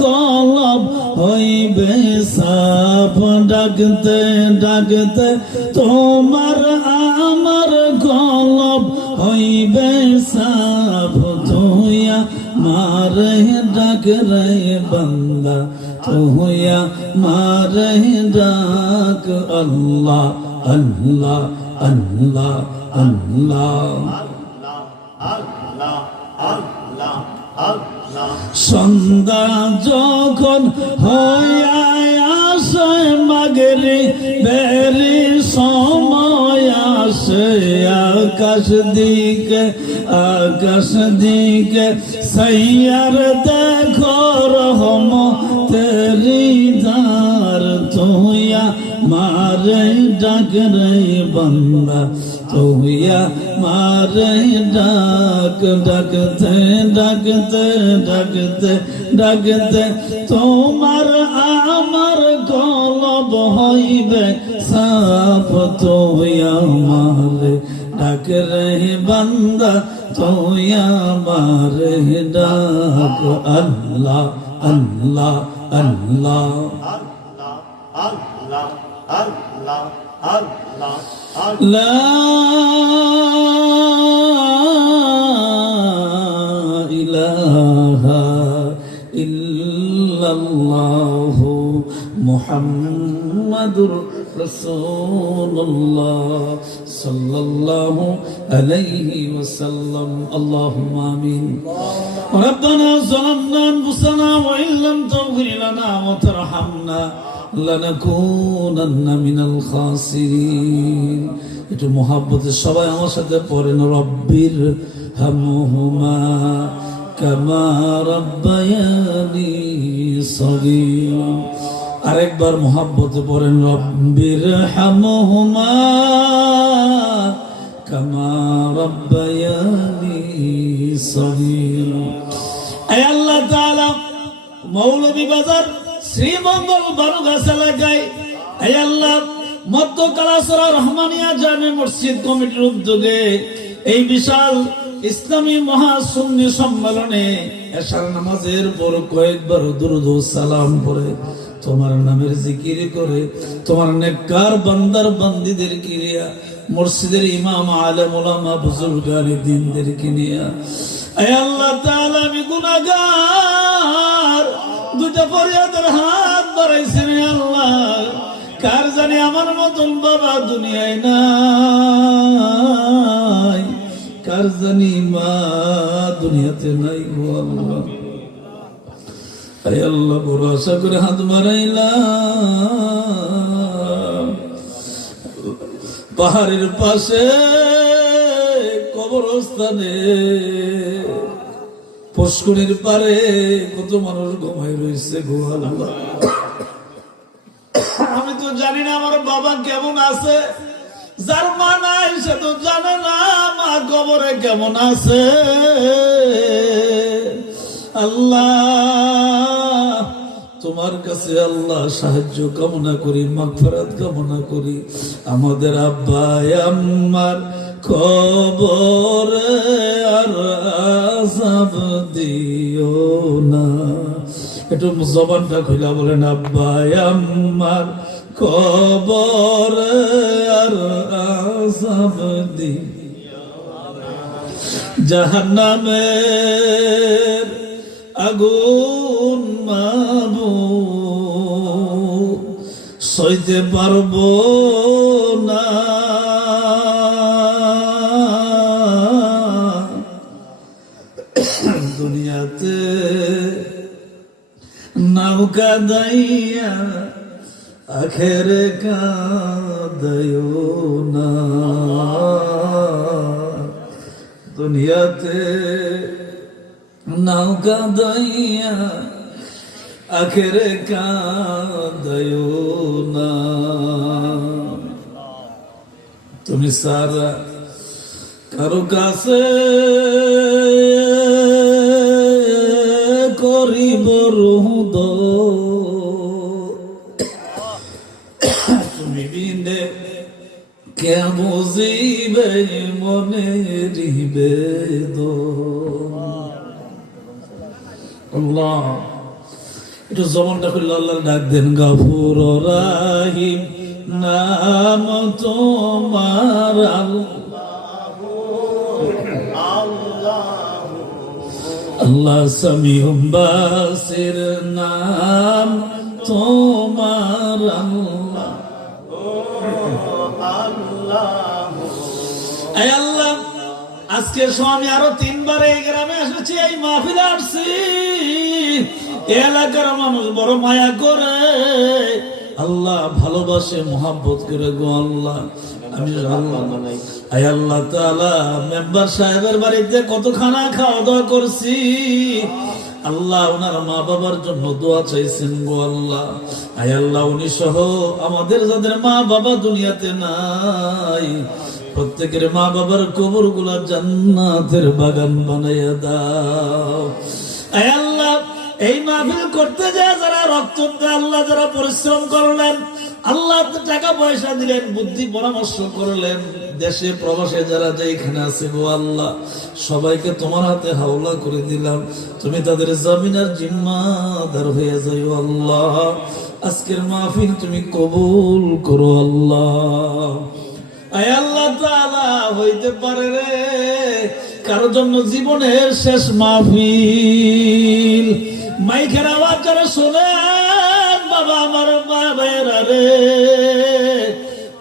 কলব হইবে সাপ ডাকতে ডাকতে তোমার আমার কলব হইবে সাপ তুইয়া মারে ডাক রে বান্দা তুইয়া মারে ডাক আল্লাহ আল্লাহ আল্লাহ আল্লাহ আল্লাহ আল্লাহ আল্লাহ। সন্ধ্যা যখন হইয়া আসে মাগরি বেরি সময় আসে আকাশ দিকে সাইয়ার দেখো রহমতেরি দার তুইয়া মারে ডাক রে বান্দা তুইয়া মারে ডাক ডাকতে ডাকতে ডাকতে ডাকতে তোমার আমার কলব হইবে সাপ তুইয়া মারে ডাক রে বান্দা তুইয়া মারে ডাক আল্লাহ আল্লাহ আল্লাহ আল্লাহ আল্লাহ আল্লাহ লা ইলাহা ইল্লাল্লাহ মুহাম্মাদুর রাসূলুল্লাহ সাল্লাল্লাহু আলাইহি ওয়াসাল্লাম। আল্লাহুম্মা আমিন। রব্বানা যালামনা আনফুসানা ওয়া ইল্লাম তাগফির লানা ওয়া তারহামনা লানাকুনান্না মিনাল খাসিরিন। একটু মোহাব্বতে সবাই আমার সাথে পড়েন, রব্বির হামহুমা কামা রাব্বায়ানি সগীরা। আরেকবার মোহাব্বতে পড়েন, রব্বির হামহুমা কামা রাব্বায়ানি সগীরা। আয় আল্লাহ তাআলা, মৌলভীবাজার শ্রীমঙ্গল বারুগাছ এলাকায় আয় আল্লাহ মধ্য কালাসরা রহমানিয়া জামে মসজিদ কমিটির উদ্যোগে এই বিশাল ইসলামী মহাসুন্নি সম্মেলনে এশার নামাজের পর কয়েকবার দুরূদ ও সালাম পড়ে তোমার নামের জিকির করে তোমার নেককার বান্দার বান্দীদের কিরিয়া মসজিদের ইমাম আলেম ওলামা বুজুর্গানে দ্বীনদের কিনিয়া আয় আল্লাহ তাআলা, আমি গুনাহগার, দুটা ফরিয়াদের হাত বাড়াইছেন আল্লাহ। কার জানি আমার মতন বাবা দুনিয়ায় নাই, কার জানি মা দুনিয়াতে নাই গো আল্লাহ। আয় আল্লাহ, বড় আশা করে হাত বাড়াইলাম। পাহাড়ের পাশে কবরস্থানে পুষ্করির পারে কত মানুষ ঘুমাই রয়েছে গো আল্লাহ। আমি তো জানি না আমার বাবা কেমন আছে, যার মা নাই সে তো জানে না মা কবরে কেমন আছে। আল্লাহ, তোমার কাছে আল্লাহ সাহায্য কামনা করি, মাগফিরাত কামনা করি। আমাদের আব্বা আম্মার কবরে আর আযাব দিও না। একটু জবানটা খুলে বলেন, আব্বা আম্মার কবরে আর আযাব দিও না। জাহান্নামের আগুন মাবুদ সইতে পারবো না। দুনিয়াতে নৌকা দাইয়া আখেরে কাঁদায়ো না। দুনিয়াতে নৌকা দাইয়া আখেরে কাঁদায়ো না। তুমি সারা কারো কাছে করিব রুদ, তুমি বিনে কে বুঝিবে মনে রিবে দো। আল্লাহ, একটু জবানটা খুললে আল্লাহ ডাক দেন। গাফুর রাহিম নাম তোমার আল্লাহ, সামিউম বাসির নাম তোমার আল্লাহ। এই আল্লাহ, আজকে আমি আরো 3 বার এই গ্রামে এসেছি, এই মাহফিলে আসছি। এলাকার মানুষ বড় মায়া করে আল্লাহ, ভালোবাসে, মোহাব্বত করে গো আল্লাহ। আমি আল্লাহ তাআলা মেম্বার সাহেবের বাড়িতে কত খানা খাওয়া দাওয়া করছি আল্লাহ, ওনার মা বাবার জন্য দোয়া চাইছেন গো আল্লাহ। আল্লাহ, উনি সহ আমাদের যাদের মা বাবা দুনিয়াতে নাই, প্রত্যেকের মা বাবার কবর গুলা জান্নাতের বাগান বানাইয়া দাও। আল্লাহ, এই মাহফিল করতে যায় যারা রক্ত দেয় আল্লাহ, যারা পরিশ্রম করলেন আল্লাহ, টাকা পয়সা দিলেন, বুদ্ধি পরামর্শ করলেন, দেশে প্রবাসে যারা যেখানে আছে গো আল্লাহ, সবাইকে তোমার হাতে হাওলা করে দিলাম। তুমি তাদের জামিনের জিম্মাদার হয়ে যাও আল্লাহ। আজকের মাহফিল তুমি কবুল করো আল্লাহ। আয় আল্লাহ তাআলা, হইতে পারে রে কারোর জন্য জীবনের শেষ মাহফিল, মাইকের আওয়াজ যারা শোনেন বাবা আমার বাবারা রে,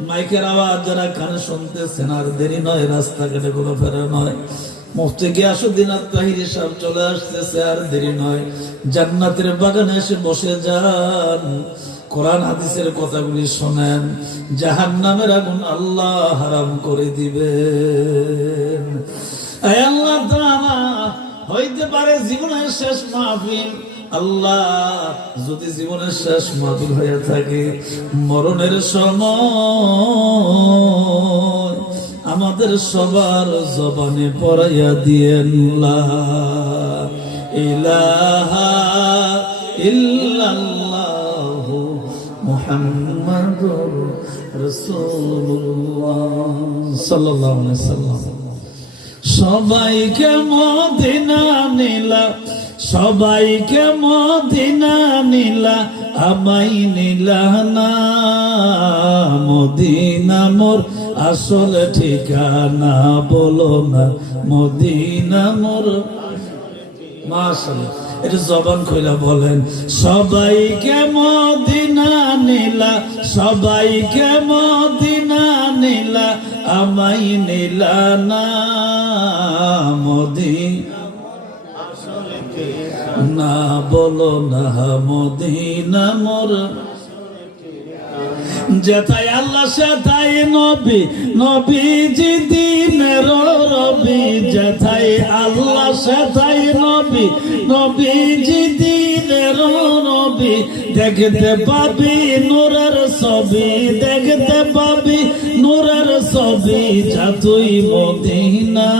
মাইকের আওয়াজ যারা কানে শুনতেছেন, আর দেরি নয়, রাস্তাঘাটে কোনো ফেরা নয়। মুফতি গিয়াসউদ্দিন আত-তাহিরি সাহেব চলে আসতেছে, আর দেরি নয়, জান্নাতের বাগানে এসে বসে যান, কোরআন হাদিসের কথাগুলি শোনেন, জাহান্নামের আগুন আল্লাহ হারাম করে দিবেন। আয় আল্লাহ তাআলা, হইতে পারে জীবনের শেষ মাহফিল আল্লাহ, যদি জীবনের শেষ মাহফিল হয়ে থাকে, মরণের সময় আমাদের সবার জবানে পড়াইয়া দিয়েন লা ইলাহা ইল্লাল্লাহু মুহাম্মাদুর রাসূলুল্লাহ সাল্লাল্লাহু আলাইহি ওয়াসাল্লাম। সবাইকে মদিনা নিলা, সবাইকে মদিনা নিলা, আমাই নিলা না। মদিনা মোর আসল ঠিকানা, বলো না মদিনা মোর। মাশাআল্লাহ, এটা জবান খুলে বলেন। সবাইকে মদিনা নিলা, সবাইকে মদিনা নিলা, আমাই নিলা না। মদিনা বলো না মদিনা মোর। যেথায় আল্লাহ সেথায় নবী, নবীজি দিনের রবি। যেথায় আল্লাহ সেথায় নবী, নবীজি দিনের রবি। দেখতে পাবি নূরের ছবি, দেখতে পাবি নূরের ছবি। যা তুই মদিনা,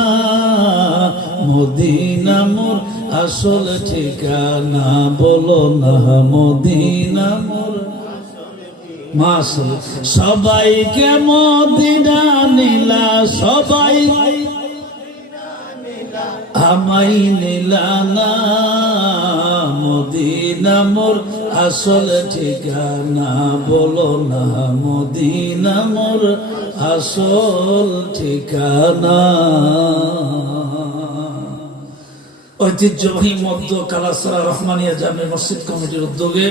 মদিনা মোর আসল ঠিকানা, বলো না মদিনা মোর। মাশাআল্লাহ, সবাইকে মদিনা নিলা, সবাই আমাই নিলা না। মদিনা মোর আসল ঠিকানা, বলো না মদিনা মোর আসল ঠিকানা। ঐতিহ্যবাহী মধ্য কালাসরা রহমানিয়া জামে মসজিদ কমিটির উদ্যোগে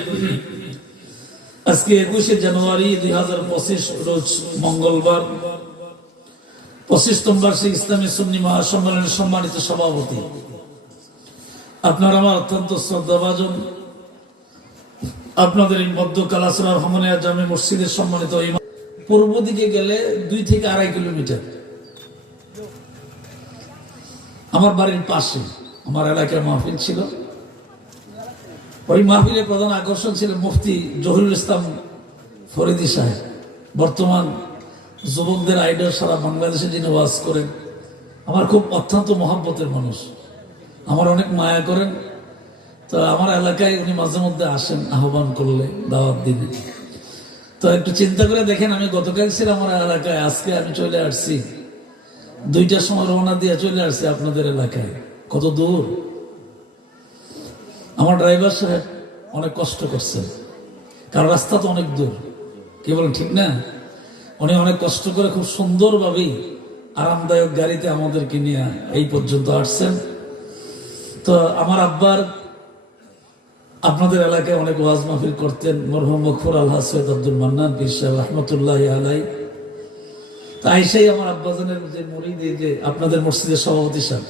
আজকে 21 জানুয়ারি 2025 রোজ মঙ্গলবার 25তম বার্ষিক ইসলামী সুন্নি মহাসম্মেলনের সম্মানিত সভাপতি আপনার আমার অত্যন্ত শ্রদ্ধাভাজন, আপনাদের এই মধ্য কালাসরা রহমানিয়া জামে মসজিদের সম্মানিত ইমাম। পূর্ব দিকে গেলে 2 থেকে 2.5 কিলোমিটার আমার বাড়ির পাশে আমার এলাকার মাহফিল ছিল। ওই মাহফিলের প্রধান আকর্ষণ ছিল মুফতি জহিরুল ইসলাম ফরিদী সাহেব, বর্তমান যুবকদের আইডল, সারা বাংলাদেশে যিনি ওয়াজ করেন। আমার খুব অত্যন্ত মহব্বতের মানুষ, আমার অনেক মায়া করেন। তো আমার এলাকায় উনি মাঝে মধ্যে আসেন আহ্বান করলে, দাওয়াত দিনে। তো একটু চিন্তা করে দেখেন, আমি গতকাল ছিলাম আমার এলাকায়, আজকে আমি চলে আসছি 2টার সময় রওনা দিয়ে চলে আসছি আপনাদের এলাকায়। কত দূর! আমার ড্রাইভার সাহেব অনেক কষ্ট করছেন, কারণ রাস্তা তো অনেক দূর, কি বলেন ঠিক না? উনি অনেক কষ্ট করে খুব সুন্দরভাবেই আরামদায়ক গাড়িতে আমাদেরকে নিয়ে এই পর্যন্ত আসছেন। তো আমার আব্বার আপনাদের এলাকায় অনেক ওয়াজ মাহফিল করতেন, মরহুম মকফুর আলহাজ সৈয়দ আব্দুল মান্নান পীর সাহেব রহমতুল্লাহ আলাই। তাই সেই আমার আব্বাজানের যে মুরিদ, এই যে আপনাদের মসজিদের সভাপতি সাহেব,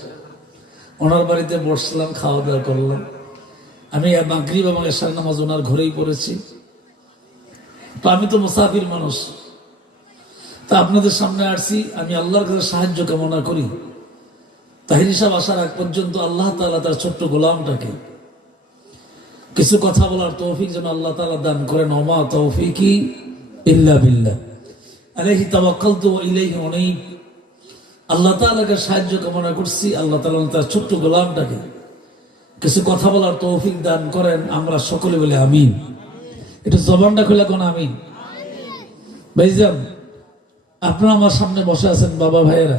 ওনার বাড়িতে বসলাম, খাওয়া দাওয়া করলাম। আমি মাগরিব এবং এশার নামাজ ওনার ঘরেই পড়েছি। তো আমি তো মুসাফির মানুষ, তা আপনাদের সামনে আসছি। আমি আল্লাহর কাছে সাহায্য কামনা করি, তাহির সাহেব আসার আগ পর্যন্ত আল্লাহ তাআলা তার ছোট্ট গোলামটাকে কিছু কথা বলার তৌফিক যেন আল্লাহ তাআলা দান করেন। ওমা তৌফিকি ইল্লা বিল্লাহ, আলাইহি তাওয়াক্কালতু ওয়া ইলাইহি উনীব। আল্লাহ তাআলাকে সাহায্য কামনা করছি, আল্লাহ তাআলা তার ছোট্ট গোলামটাকে কিছু কথা বলার তৌফিক দান করেন। আমরা সকলে বলে আমিন। একটু জবানটা খুলে কোন আমিন। ভাইজান, আপনারা আমার সামনে বসে আছেন, বাবা ভাইয়েরা,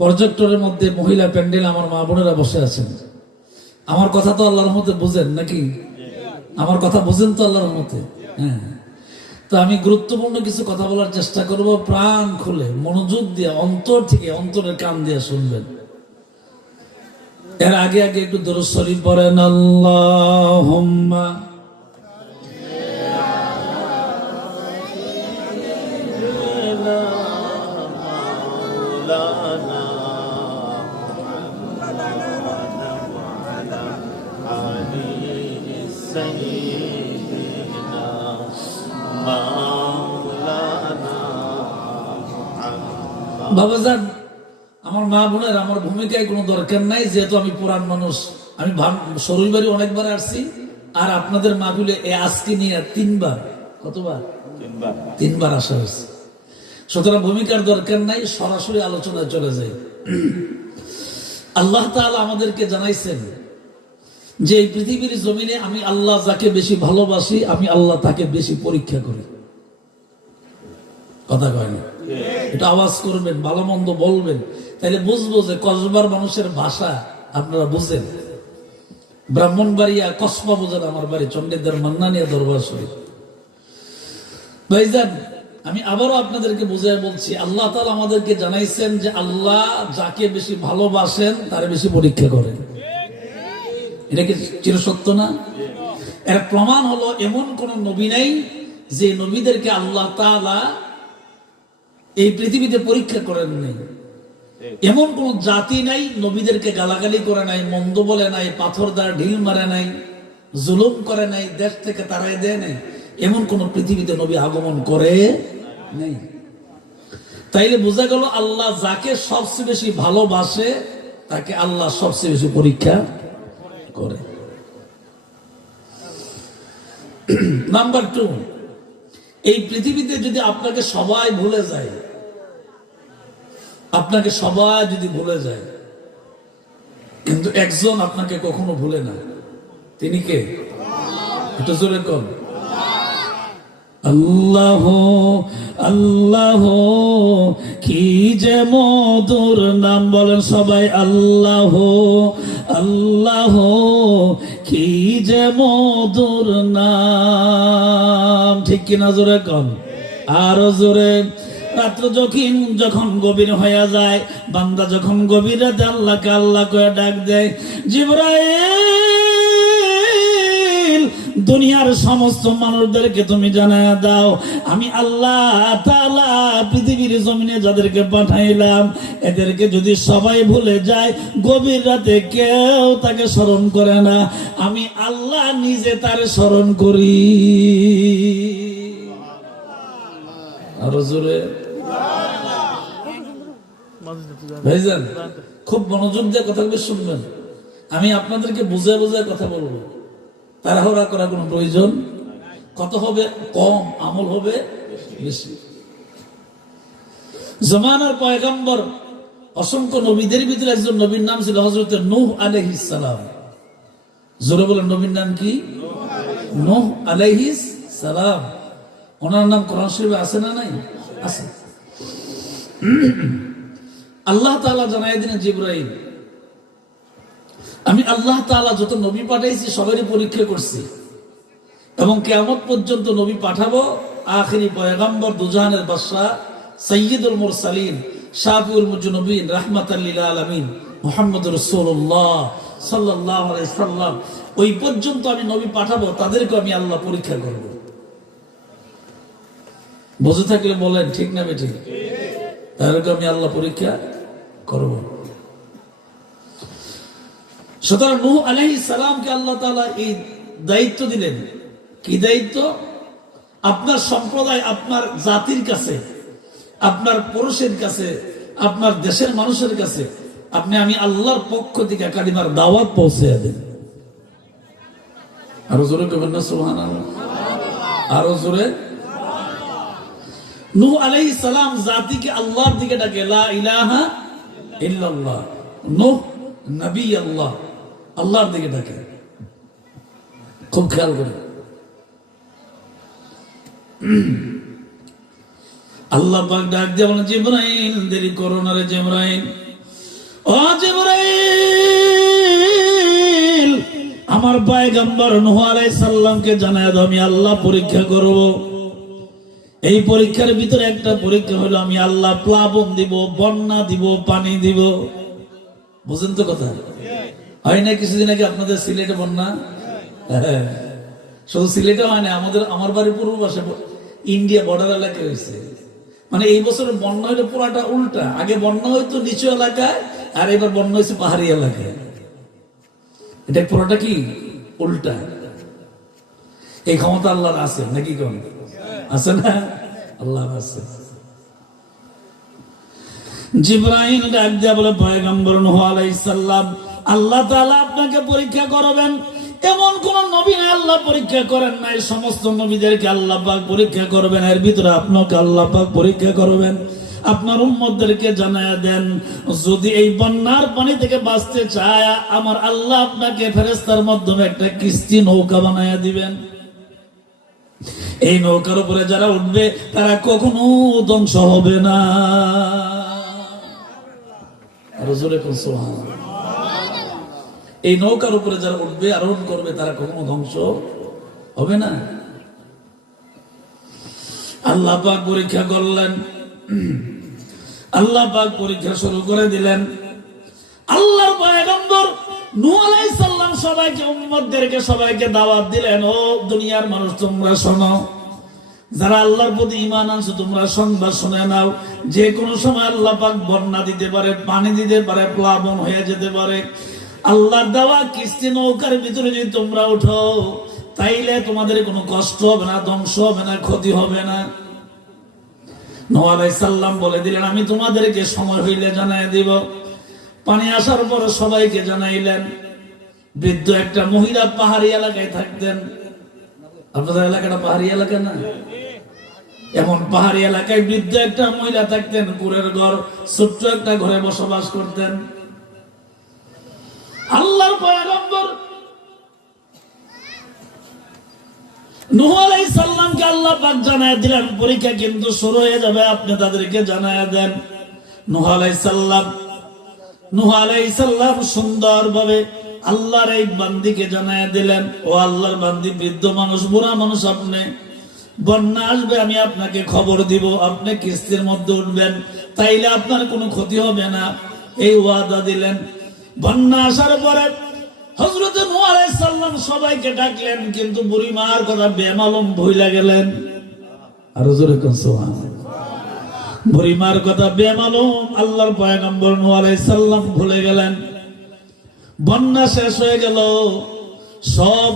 প্রজেক্টরের মধ্যে মহিলা প্যান্ডেল আমার মা বোনেরা বসে আছেন। আমার কথা তো আল্লাহর রহমতে বুঝেন নাকি? আমার কথা বুঝেন তো আল্লাহর রহমতে? হ্যাঁ। তো আমি গুরুত্বপূর্ণ কিছু কথা বলার চেষ্টা করব, প্রাণ খুলে মনোযোগ দিয়ে অন্তর থেকে, অন্তরের কান দিয়ে শুনবেন। এর আগে আগে একটু দরুদ শরীফ পড়েন। আল্লাহুম্মা বাবাজান, আমার মা বোনের আমার ভূমিকায় কোনো দরকার নাই, যেহেতু আমি পুরান মানুষ। আমি শরীর বাড়ি অনেকবার আসছি, আর আপনাদের মাহফিলে আজকে নিয়ে তিনবার, কতবার? তিনবার আসা হয়েছে। সুতরাং ভূমিকার দরকার নাই, সরাসরি আলোচনায় চলে যায়। আল্লাহ তাআলা আমাদেরকে জানাইছেন যে এই পৃথিবীর জমিনে আমি আল্লাহ যাকে বেশি ভালোবাসি, আমি আল্লাহ তাকে বেশি পরীক্ষা করি। কথা কয় না? এটা আওয়াজ করবেন, ভালো মন্দ বলবেন, তাইলে বুঝবো যে কসবার মানুষের ভাষা আপনারা বুঝেন। ব্রাহ্মণবাড়িয়া কসবা বোঝেন, আমার বাড়ি চন্ডীদার মান্নানিয়া দরবার শরীফ। ভাইজান, আমি আবারও আপনাদেরকে বুঝাই বলছি, আল্লাহ তাআলা আমাদেরকে জানাইছেন যে আল্লাহ যাকে বেশি ভালোবাসেন তার বেশি পরীক্ষা করেন। এটা কি চিরসত্য না? এর প্রমাণ হলো এমন কোন নবী নাই যে নবীদেরকে আল্লাহ তাআলা এই পৃথিবীতে পরীক্ষা করেন নাই। এমন কোন জাতি নাই নবীদেরকে গালাগালি করে নাই, মন্দ বলে নাই, পাথর দ্বারা ঢিল মারে নাই, জুলুম করে নাই, দেশ থেকে তাড়াই দেয় নাই। এমন কোন পৃথিবীতে নবী আগমন করে নাই। তাইলে বোঝা গেল আল্লাহ যাকে সবচেয়ে বেশি ভালোবাসে তাকে আল্লাহ সবচেয়ে বেশি পরীক্ষা করে। নাম্বার 2, এই পৃথিবীতে যদি আপনাকে সবাই ভুলে যায়, আপনাকে সবাই যদি ভুলে যায়, কিন্তু একজন আপনাকে কখনো ভুলে না, তিনি কে? একটু জোরে কর। আল্লাহ আল্লাহ কি যে মধুর নাম, বলেন সবাই। আল্লাহ আল্লাহ কি যে মধুর নাম, ঠিক কিনা? জোরে কন, আরো জোরে। রাত্র যখন গভীর হয়ে যায়, বান্দা যখন গভীর রাতে আল্লাহকে আল্লাহ করে ডাক দেয়, জিবরাইল দুনিয়ার সমস্ত মানুষদেরকে তুমি জানায় দাও, আমি আল্লাহ তাআলা পৃথিবীর জমিনে যাদেরকে পাঠাইলাম এদেরকে যদি সবাই ভুলে যায়, গভীর রাতে কেউ তাকে স্মরণ করে না, আমি আল্লাহ নিজে তারে স্মরণ করি। আরো জোরে। ভাইজান, খুব মনোযোগ দিয়ে কথাগুলো শুনবেন। আমি আপনাদেরকে বুঝে বুঝে কথা বলবো, তাড়াহুড়া করার কোনো প্রয়োজন। কত হবে কম, আমল হবে বেশি। জমানার পয়গম্বর, অসংখ্য নবীদের ভিতরে একজন নবীর নাম ছিল হযরত নূহ আলাইহিস সালাম। জোরে বলেন, নবীর নাম কি? নূহ আলাইহিস সালাম। ওনার নাম কোরআন শরীফে আছে না নাই? আছে। আল্লাহ তাআলা জানাই দিলেন, জিবরাইল, আমি আল্লাহ তাআলা যত নবী পাঠাইছি সবারই পরীক্ষা করছি, এবং কিয়ামত পর্যন্ত নবী পাঠাবো। আখিরি পয়গম্বর, দুজাহানের বাদশা, সাইয়্যিদুল মুরসালিন, শাফিউল মুজনবিন, রাহমাতাল লিল আলামিন মুহাম্মদুর রাসূলুল্লাহ সাল্লাল্লাহু আলাইহি সাল্লাম, ওই পর্যন্ত আমি নবী পাঠাবো, তাদেরকে আমি আল্লাহ পরীক্ষা করব। বুঝে থাকলে বলেন ঠিক না বেঠিক? তাদেরকে আমি আল্লাহ পরীক্ষা করব। সুতরাং নূহ আলাইহিস সালামকে আল্লাহ তাআলা এই দায়িত্ব দিলেন। কি দায়িত্ব? আপনার সম্প্রদায়, আপনার জাতির কাছে, আপনার পুরুষের কাছে, আপনার দেশের মানুষের কাছে আমি আল্লাহর পক্ষ থেকে কালিমার দাওয়াত পৌঁছে দেন। আরো জোরে কবেন না সুবহানাল্লাহ? আরো জোরে। নূহ আলাইহিস সালাম জাতিকে আল্লাহর দিকে ডাকে, লা ইলাহা ইল্লাল্লাহ। নূহ নবী আল্লাহ, আল্লাহর দিকে ডাকে। খুব খেয়াল করে। আল্লাহ পাক ডাক দিয়ে বলেন, জিবরাইল দেরি করো না রে জিবরাইল, ও জিবরাইল, আমার পয়গম্বর নূহ আলাইহিস সালামকে জানায় দাও আমি আল্লাহ পরীক্ষা করব। এই পরীক্ষার ভিতরে একটা পরীক্ষা হলো আমি আল্লাহ প্লাবন দিব, বন্যা দিব, পানি দিব। বুঝেন তো কথা? হয় না কিছুদিন আগে আপনাদের সিলেটে বন্যা? হ্যাঁ, শুধু সিলেটে হয় না, আমার বাড়ির পূর্ব পাশে ইন্ডিয়া বর্ডার এলাকায় হয়েছে। মানে এই বছরের বন্যা হইলে পুরাটা উল্টা। আগে বন্যা হইতো নিচু এলাকায়, আর এবার বন্যা হয়েছে পাহাড়ি এলাকায়। এটা পুরোটা কি উল্টা। এই ক্ষমতা আল্লাহর আছে নাকি? কোন আছে না? আল্লাহর আছে। জিবরাইল ডাক দিয়া বলে, পয়গম্বর নূহ আলাইহিস সালাম, আল্লাহ তাআলা আপনাকে পরীক্ষা করবেন। এমন কোন নবী আল্লাহ পরীক্ষা করেন নাই, সমস্ত নবীদেরকে আল্লাহ পাক পরীক্ষা করবেন। এর ভিতরে আপনাকে আল্লাহ পাক পরীক্ষা করবেন। আপনার উম্মতদেরকে জানায়া দেন, যদি এই বন্যার পানি থেকে বাঁচতে চায়, আমার আল্লাহ আপনাকে ফেরেশতার মাধ্যমে একটা কিস্তি নৌকা বানায়া দিবেন। এই নৌকার উপরে যারা উঠবে তারা কখনো ধ্বংস হবে না। আরো জোরে কোন সুবহানাল্লাহ। এই নৌকার উপরে যারা উঠবে, আরোহণ করবে, তারা কখনো ধ্বংস হবে না। আল্লাহ পাক পরীক্ষা করলেন। আল্লাহ পাক পরীক্ষা শুরু করে দিলেন। আল্লাহর পয়গম্বর নূহ আলাইহিস সালাম সবাইকে, উম্মতদেরকে সবাইকে দাওয়াত দিলেন, ও দুনিয়ার মানুষ তোমরা শোনো, যারা আল্লাহর প্রতি ঈমান আনছো তোমরা সংবাদ শুনে নাও। যে কোনো সময় আল্লাহ পাক বন্যা দিতে পারে, পানি দিতে পারে, প্লাবন হয়ে যেতে পারে। আল্লাহর দেওয়া কিস্তি নৌকার ভিতরে যদি তোমরা উঠো, তাইলে তোমাদের কোনো কষ্ট হবে না, ধ্বংস হবে না, ক্ষতি হবে না। নূহ আলাইহিস সালাম বলে দিলেন, আমি তোমাদেরকে সময় হইলে জানাই দিব। পানি আসার পর সবাইকে জানাইলেন। বৃদ্ধ একটা মহিলা পাহাড়ি এলাকায় থাকতেন। আপনাদের এলাকাটা পাহাড়ি এলাকা না? এমন পাহাড়ি এলাকায় বৃদ্ধ একটা মহিলা থাকতেন, কুড়ের ঘর, ছোট্ট একটা ঘরে বসবাস করতেন। আল্লাহর পয়গম্বর নূহ আলাইহিস সালামকে আল্লাহ পাক জানায়া দিলেন, পরীক্ষা কিন্তু শুরু হয়ে যাবে, আপনি তাদেরকে জানায়া দেন। নূহ আলাইহিস সালাম সুন্দরভাবে আল্লাহর এই বান্দিকে জানায়া দিলেন, ও আল্লাহর বান্দি, বৃদ্ধ মানুষ, বুড়া মানুষ, আপনি বন্যা আসবে, আমি আপনাকে খবর দিব, আপনি কিস্তির মধ্যে উঠবেন, তাইলে আপনার কোনো ক্ষতি হবে না, এই ওয়াদা দিলেন। বন্যা আসার পরে হযরত নূহ আলাইহিস সালাম সবাইকে ডাকলেন, কিন্তু বুড়ি মার কথা বেমালুম ভুইলা গেলেন। আর জোরে কোন সুবহানাল্লাহ। বুড়ি মার কথা বেমালুম আল্লাহর পয়গম্বর নূহ আলাইহিস সালাম ভুলে গেলেন। বন্যা শেষ হয়ে গেল, সব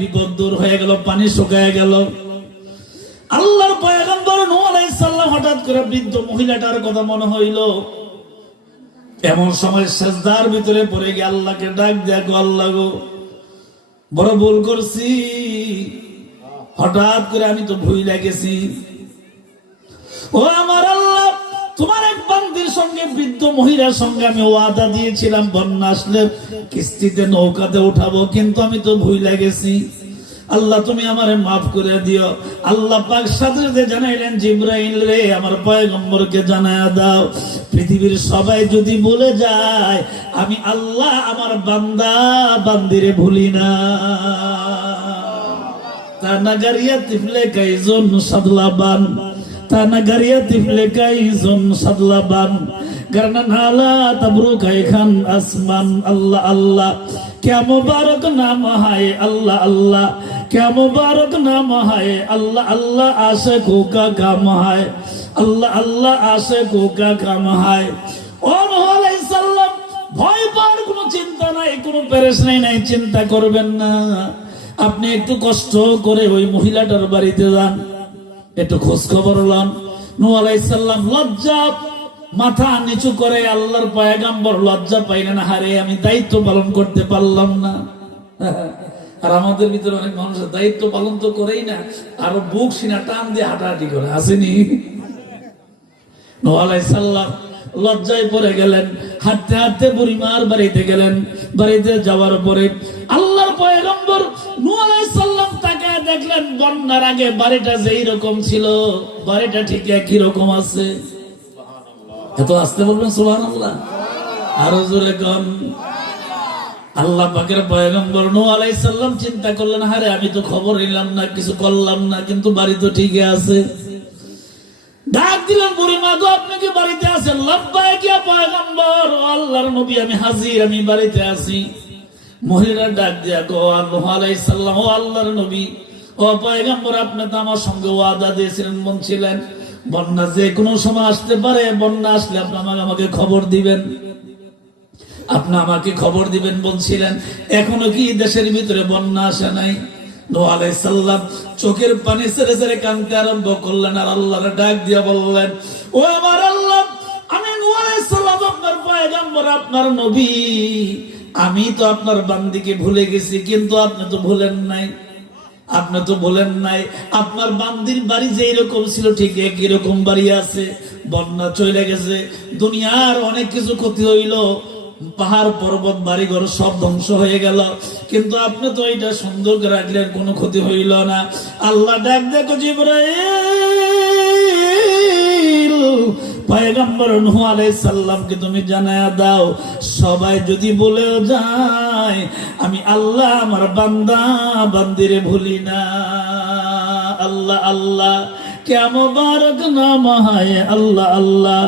বিপদ দূর হয়ে গেল, পানি শুকায় গেল। আল্লাহর পয়গম্বর নূহ আলাইহিস সালাম হঠাৎ করে বৃদ্ধ মহিলাটার কথা মনে হইল। এমন সময় সেজদার ভিতরে পড়ে গিয়ে আল্লাহকে ডাক দেখো, আল্লাহ গো, বড় ভুল করছি, হঠাৎ করে আমি তো ভুইলা গেছি। ও আমার আল্লাহ, তোমার এক বান্দির সঙ্গে, বৃদ্ধ মহিলার সঙ্গে আমি ওয়াদা দিয়েছিলাম বন্যা আসলে কিস্তিতে নৌকাতে উঠাবো, কিন্তু আমি তো ভুইলা গেছি। আল্লাহ তুমি আমারে মাফ করে দিও। আল্লাহ পাক সাথে সাথে জানাইলেন, জিবরাইল রে, আমার পয়গম্বরকে জানায়া দাও, পৃথিবীর সবাই যদি বলে যায় আমি আল্লাহ আমার বান্দা বান্দিরে ভুলি না। Tanagaria tiflekaizun sadlaban, Tanagaria tiflekaizun sadlaban, Karena hala tabrukai khan asman. Allah Allah, kya mubarak naam hai Allah Allah, kya mubarak naam hai Allah Allah, aashiqo ka kaam hai Allah Allah, aashiqo ka kaam hai. ও নূহ আলাইহিস সালাম, ভয় পাওয়ার কোনো চিন্তা নাই, কোনো পেরেশানি নাই, চিন্তা করবেন না। আপনি একটু কষ্ট করে ওই মহিলাটার বাড়িতে যান, একটু খোঁজ খবর লন। নূহ আলাইহিস সালাম লজ্জা মাথা নিচু করে আল্লাহর পয়গম্বর লজ্জা পাইলেন, হারে আমি দায়িত্ব পালন করতে পারলাম না। আর আমাদের ভিতরে অনেক মানুষের দায়িত্ব পালন তো করেই না, আরো বুক সিনা টান দিয়ে হাঁটাহাঁটি করে, আসেনি? নূহ আলাইহিস সালাম লজ্জায় পড়ে গেলেন, হাঁটতে হাঁটতে বুড়িমার বাড়িতে গেলেন। বাড়িতে যাওয়ার পরে আল্লাহর পয়গম্বর নূহ আলাইহিস সালাম তাকায় দেখলেন বন্যার আগে বাড়িটা যেই রকম ছিল, বাড়িটা ঠিক একই রকম আছে। এত আসতে বলবেন সুবহানাল্লাহ, আরো জোরে কোন। আল্লাহ পাকের পয়গম্বর নূহ আলাইহিস সালাম চিন্তা করলেন, আরে আমি তো খবর নিলাম না, কিছু করলাম না, কিন্তু বাড়ি তো ঠিকই আছে। ডাক দিলেন, বুড়িমা গো আপনি কি বাড়িতে আছেন? লাব্বাইক ইয়া পয়গম্বর, ও আল্লাহর নবী আমি হাজির, আমি বাড়িতে আছি। মহিলার ডাক দিয়া গো নূহ আলাইহিস সালাম, ও আল্লাহর নবী, ও পয়গম্বর, আপনি তো আমার সঙ্গে ওয়াদা দিয়েছিলেন, বলছিলেন বন্যা যে কোনো সময় আসতে পারে, বন্যা আসলে আপনি আমাকে খবর দিবেন, আপনি আমাকে খবর দিবেন বলছিলেন। এখনো কি দেশের ভিতরে বন্যা আসে নাই? নূহ আলাইহিস সালাম চোখের পানি ছেড়ে ছেড়ে কাঁদতে আরম্ভ করলেন, আর আল্লাহর ডাক দিয়া বললেন, ও আমার আল্লাহ, আমি নূহ আলাইহিস সালাম আপনার পয়গম্বর, আপনার নবী, আমি তো আপনার বান্দিকে ভুলে গেছি, কিন্তু আপনি তো ভুলেন নাই, আপনি তো বলেন নাই আপনার বান্দির বাড়ি যেই রকম ছিল ঠিক একই রকম বাড়ি আছে। বন্যা চলে গেছে, দুনিয়ার অনেক কিছু ক্ষতি হইল, পাহাড় পর্বত বাড়ি ঘর সব ধ্বংস হয়ে গেল, কিন্তু আপনি তো এটা সুন্দর করে রাখলেন, কোনো ক্ষতি হইল না। আল্লাহ ডাক দেখো জিবরাইল, পয়গম্বর নূহ আলাইহিস সালামকে তুমি জানায়া দাও, সবাই যদি বলেও যায় আমি আল্লাহ আমার বান্দা বান্দিরে ভুলি না। আল্লাহ আল্লাহ, क्या मुबारक नाम है अल्लाह अल्लाह,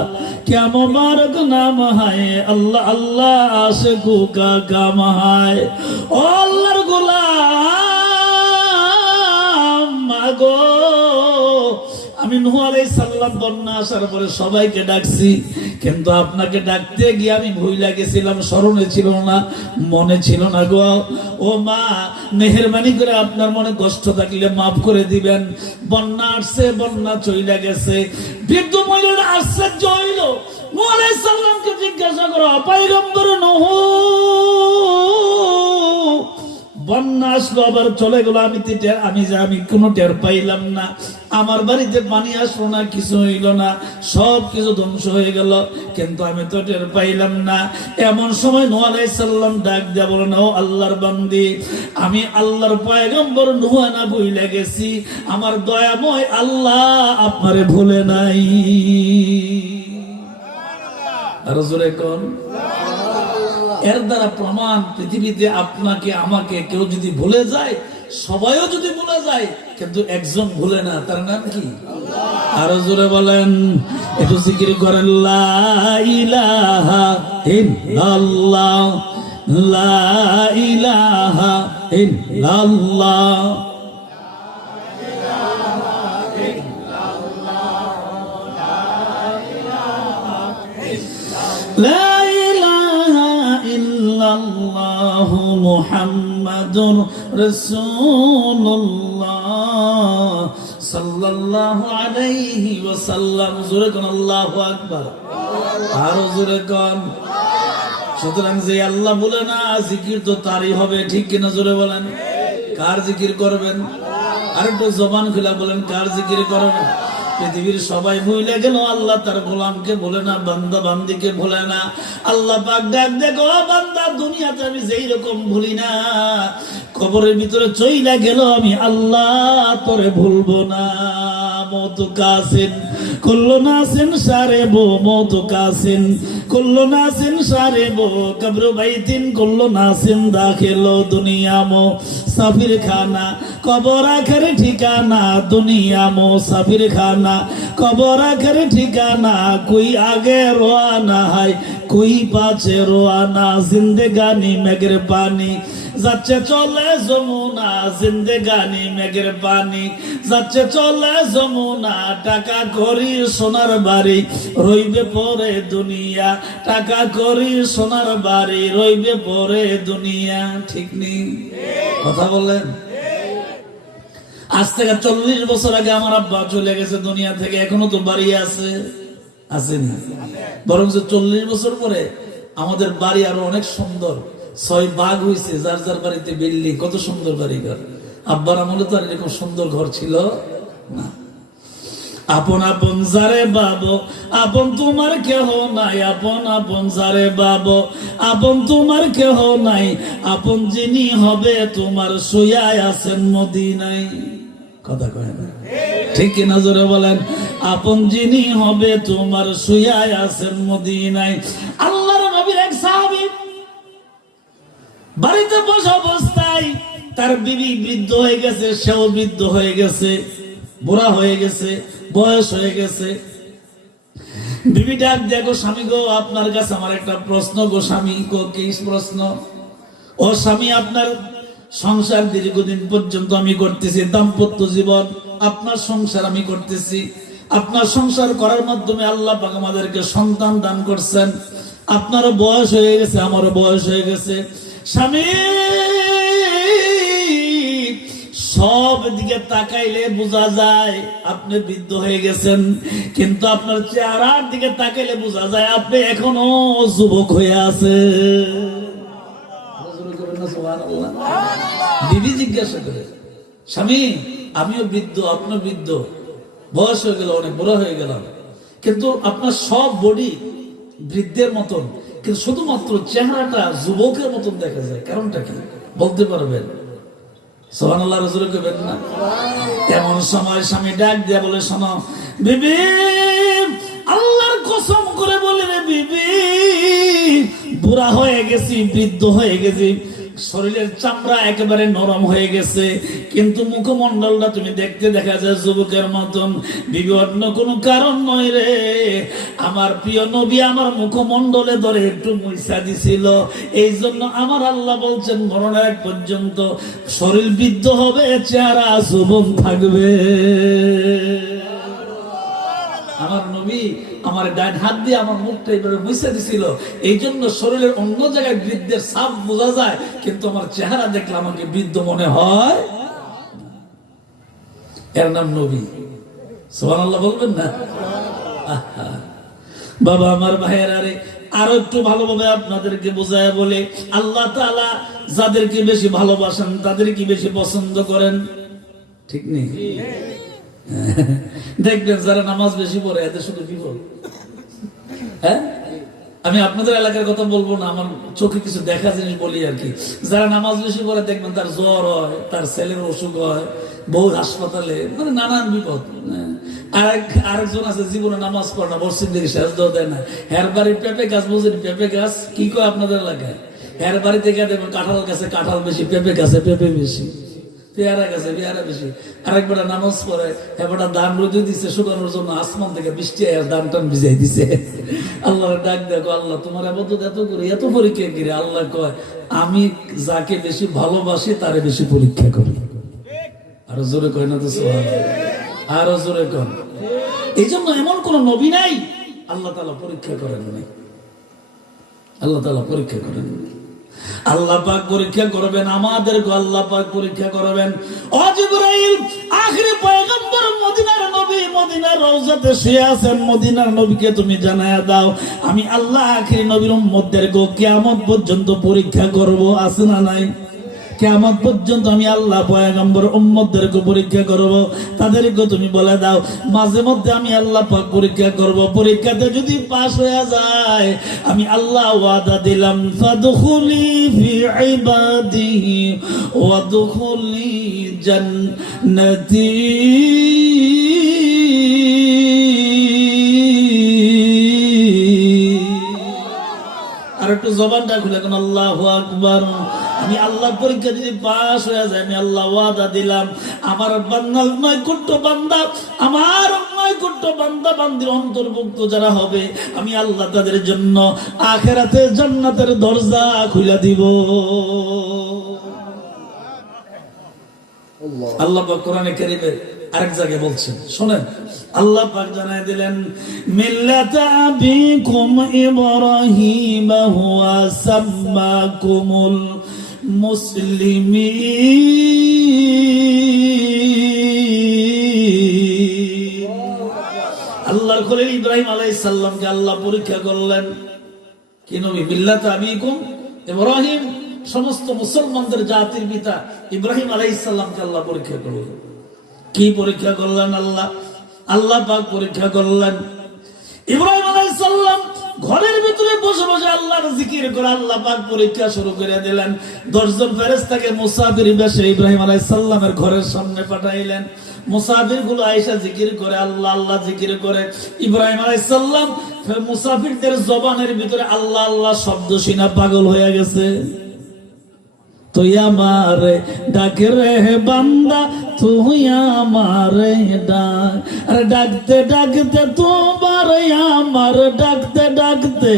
क्या मुबारक नाम है अल्लाह अल्लाह, आशिकों का काम है। ओ अल्लाहर গোলাম মাগো, আমি নূহ আলাইহিস সালাম বন্যা আসার পরে সবাইকে ডাকছি, কিন্তু আপনাকে ডাকতে গিয়ে আমি ভুইলা গেছিলাম, স্মরণে ছিল না, মনে ছিল না গো। ও মা, মেহেরবানি করে আপনার মনে কষ্ট থাকলে মাফ করে দিবেন। বন্যা আসছে, বন্যা চইলা গেছে। বৃদ্ধ মহিলারা আশ্চর্য হইল, নূহ আলাইহিস সালামকে জিজ্ঞাসা করো, পয়গম্বর নূহ, বন্যা আসলো আবার চলে গেল, আমি কোনো টের পাইলাম না, আমার বাড়িতে পানি আসলো না, কিছু হইল না, সব কিছু ধ্বংস হয়ে গেল, কিন্তু আমি তো টের পাইলাম না। এমন সময় নূহ আলাইহিস সালাম ডাক দিয়া বলেন, ও আল্লাহর বান্দি, আমি আল্লাহর পয়গম্বর নূহ না ভুলে গেছি, আমার দয়াময় আল্লাহ আপনারে ভুলে নাই। আর জোরে কোন। এর দ্বারা প্রমাণ, পৃথিবীতে আপনাকে আমাকে কেউ যদি ভুলে যায়, সবাইও যদি ভুলে যায়, কিন্তু একজন ভুলে না, তার নাম কি? আরো জোরে বলেন, একটু জিকির করেন, লা ইলাহা ইল্লাল্লাহ, লা ইলাহা ইল্লাল্লাহ। লা ইলাহা ইল্লাল্লাহ মুহাম্মাদুর রাসূলুল্লাহ সাল্লাল্লাহু আলাইহি ওয়াসাল্লাম। জোরে কোন আল্লাহু আকবার, আরো জোরে কোন। সুতরাং যে আল্লাহ বলে না, জিকির তো তারই হবে, ঠিক কিনা? জোরে বলেন, কার জিকির করবেন? আরেকটু জবান খুলে বলেন, কার জিকির করবেন? পৃথিবীর সবাই ভুলে গেল, আল্লাহ তার গোলামকে বলে না, বান্দা বান্দিকে ভুলে না। আল্লাহ পাক ডাক দেখো, বান্দা, দুনিয়াতে আমি যেই রকম ভুলি না, কবরের ভিতরে চইলা গেল আমি আল্লাহ তোরে ভুলবো না। মওত কাসিন কুল্লু নাসিন শারিবু মৌতু কাসিন কুল্লু নাসিন শারিবু কবরু বাইতিন কুল্লু নাসিন দাখিলু দুনিয়া মুসাফির খানা কবর আখের ঠিকানা দুনিয়া মুসাফির খানা কবর আখের ঠিকানা কোই আগে রওয়ানা হয় কোই পাছে রওয়ানা জিন্দেগানি মেঘের পানি যাচ্ছে চলে যমুনা জিন্দেগানি মেঘের পানি যাচ্ছে চলে যমুনা টাকা করি সোনার বাড়ি রইবে পরে দুনিয়া টাকা করি সোনার বাড়ি রইবে পরে দুনিয়া ঠিক নেই কথা বলেন আজ থেকে 40 বছর আগে আমার আব্বা চলে গেছে দুনিয়া থেকে এখনো তো বাড়ি আছে আসেনি বরং 40 বছর পরে আমাদের বাড়ি আরো অনেক সুন্দর 6 ভাগ হয়েছে যার যার বাড়িতে বিল্ডিং কত সুন্দর বাড়ি ঘর আব্বার আমলে তো আর এরকম সুন্দর ঘর ছিল না আপন আপন যারে বাবো আপন তোমার কেহ নাই আপন আপন যারে বাবো আপন তোমার কেহ নাই আপন যিনি হবে তোমার শুয়ায় আছেন মদিনায় কথা কয় না ঠিক কি না জোরে বলেন আপন যিনি হবে তোমার শুয়ায় আছেন মদিনায় আল্লাহর নবীর এক সাহাবী বাড়িতে বসে অবস্থায় তার বিবি বৃদ্ধ হয়ে গেছে সেও বৃদ্ধ হয়ে গেছে বুড়া হয়ে গেছে বয়স হয়ে গেছে বিবি ডাক দেখো স্বামী গো আপনার কাছে আমার একটা প্রশ্ন গো স্বামী গো কি প্রশ্ন ও স্বামী আপনার সংসার দীর্ঘদিন পর্যন্ত আমি করতেছি দাম্পত্য জীবন আপনার সংসার আমি করতেছি আপনার সংসার করার মাধ্যমে আল্লাহ পাক আমাদেরকে সন্তান দান করছেন আপনার বয়স হয়ে গেছে আমারও বয়স হয়ে গেছে স্বামী সব দিকে তাকাইলে বোঝা যায় আপনি বৃদ্ধ হয়ে গেছেন কিন্তু আপনার চেহারার দিকে তাকাইলে বোঝা যায় আপনি এখনো যুবক হয়ে আছে বিবি জিজ্ঞাসা করে স্বামী আমিও বৃদ্ধ আপনিও বৃদ্ধ বয়স হয়ে গেল অনেক বড় হয়ে গেলাম কিন্তু আপনার সব বডি বৃদ্ধের মতন কিন্তু শুধুমাত্র চেহারাটা যুবকের মতন দেখা যায় কারণটা কি বলতে পারবেন সুবহানাল্লাহ রাসূল কইবেন না এমন সময় স্বামী ডাক দিয়ে বলে শোনো বিবি আল্লাহর কসম করে বলে রে বিবি বুড়া হয়ে গেছি বৃদ্ধ হয়ে গেছি শরীরের চামড়া একেবারে নরম হয়ে গেছে কিন্তু মুখমণ্ডলটা তুমি দেখতে দেখা যায় যুবকের মতন বিবি অন্য কোনো কারণ নয় রে আমার প্রিয় নবী আমার মুখমণ্ডলে ধরে একটু মুইসা দিছিল এই জন্য আমার আল্লাহ বলছেন মরণের আগ পর্যন্ত শরীর বৃদ্ধ হবে চেহারা যুবক থাকবে আমার নবী আমার ডান হাত দিয়ে আমার মুখটা এইভাবে মুছে দিছিল এই জন্য শরীরের অন্য জায়গায় বৃদ্ধের ছাপ বোঝা যায় কিন্তু আমার চেহারা দেখলে আমাকে বৃদ্ধ মনে হয় এর নাম নবী সুবহানাল্লাহ বলবেন না বাবা আমার ভাইয়েরা রে আরো একটু ভালোভাবে আপনাদেরকে বোঝায় বলে আল্লাহ তাআলা যাদেরকে বেশি ভালোবাসেন তাদেরকে বেশি পছন্দ করেন ঠিক নেই দেখবেন যারা নামাজ বেশি পড়ে এদের শুধু বিপদ হ্যাঁ আমি আপনাদের এলাকার কথা বলবো না আমার চোখে কিছু দেখা জিনিস বলি আর কি যারা নামাজ বেশি পড়ে দেখবেন তার জ্বর হয় তার ছেলের অসুখ হয় বউ হাসপাতালে মানে নানান বিপদ আরেকজন আছে জীবনে নামাজ পড়ে না বসছেন দেখি শেষ দেয় না হের বাড়ির পেঁপে গাছ বুঝেন পেঁপে গাছ কি কয় আপনাদের এলাকায় হের বাড়ি থেকে দেখবেন কাঁঠাল গাছে কাঁঠাল বেশি পেঁপে গাছে পেঁপে বেশি পেয়ারা গেছে পেয়ারা বেশি আরেকবার নামাজ পড়ে এবারটা দান রোদে দিচ্ছে শুকানোর জন্য আসমান থেকে বৃষ্টি দান টান ভিজাই দিছে আল্লাহ ডাক দেখো আল্লাহ তোমার আবাদত এত করে এত পরীক্ষা করে আল্লাহ কয় আমি যাকে বেশি ভালোবাসি তারে বেশি পরীক্ষা করি আরো জোরে কয় না তো আরো জোরে কয় এই জন্য এমন কোন নবী নাই আল্লাহ তাআলা পরীক্ষা করেন নাই আল্লাহ তাআলা পরীক্ষা করেন নাই আল্লাহ পাক পরীক্ষা করবেন আমাদেরকে আল্লাহ পাক পরীক্ষা করবেন ও জিবরাইল আখিরি পয়গম্বর মদিনার নবী মদিনার রওজাতে শুয়ে আছেন মদিনার নবীকে তুমি জানায়া দাও আমি আল্লাহ আখিরি নবীর উম্মতদেরকে কিয়ামত পর্যন্ত পরীক্ষা করব আছে না নাই কিয়ামত পর্যন্ত আমি আল্লাহ পয়গম্বর উম্মতদেরকে পরীক্ষা করব তাদেরকে তুমি বলে দাও মাঝে মধ্যে আমি আল্লাহ পাক পরীক্ষা করব পরীক্ষাতে যদি পাস হয়ে যায় আমি আল্লাহ ওয়াদা দিলাম ফাদখুলি ফি ইবাদিহি ওয়াদখুলি জান্নাতি জবানটা খুলে কোন আল্লাহু আকবার। আমি আল্লাহর পরীক্ষা যদি পাস হয়ে যায়, আমি আল্লাহ ওয়াদা দিলাম আমার বান্দা 9 কোটি বান্দা, আমার 9 কোটি বান্দা বান্দির অন্তর্ভুক্ত যারা হবে, আমি আল্লাহ তাদের জন্য আখিরাতে জান্নাতের দরজা খুলে দিব। আল্লাহ পাক কোরআনে কারীমে আরেক জায়গায় বলছেন, শুনেন। আল্লাহ পাক জানায় দিলেন, মিল্লাতা আবিকুম ইব্রাহিম হুয়া সাম্মাকুমুল মুসলিমিন। আল্লাহর খলিল ইব্রাহিম আলাইহিস সালামকে আল্লাহ পরীক্ষা করলেন। কি নবী? মিল্লাতা আবিকুম ইব্রাহিম, সমস্ত মুসলমানদের জাতির পিতা ইব্রাহিম আলাইহিস সালামকে আল্লাহ পরীক্ষা করলেন। কি পরীক্ষা করলেন? আল্লাহ পাক পরীক্ষা করলেন। ইব্রাহিম আলাইহিস সালাম ঘরের ভিতরে বসে বসে আল্লাহর জিকির করে আল্লাহ পাক পরীক্ষা শুরু করে দিলেন। 10 জন ফেরেশতাকে মুসাফির বেশে ইব্রাহিম আলাইহিস সালামের ঘরের সামনে পাঠাইলেন। মুসাফির গুলো আয়েশা জিকির করে, আল্লাহ আল্লাহ জিকির করে। ইব্রাহিম আলাইহিস সালাম মুসাফিরদের জবানের ভিতরে আল্লাহ আল্লাহ শব্দ শুনে পাগল হয়ে গেছে। তুই আমারে ডাকে রে বান্দা, তুই আমারে ডাক, আরে ডাকতে ডাকতে তোমার আমার, ডাকতে ডাকতে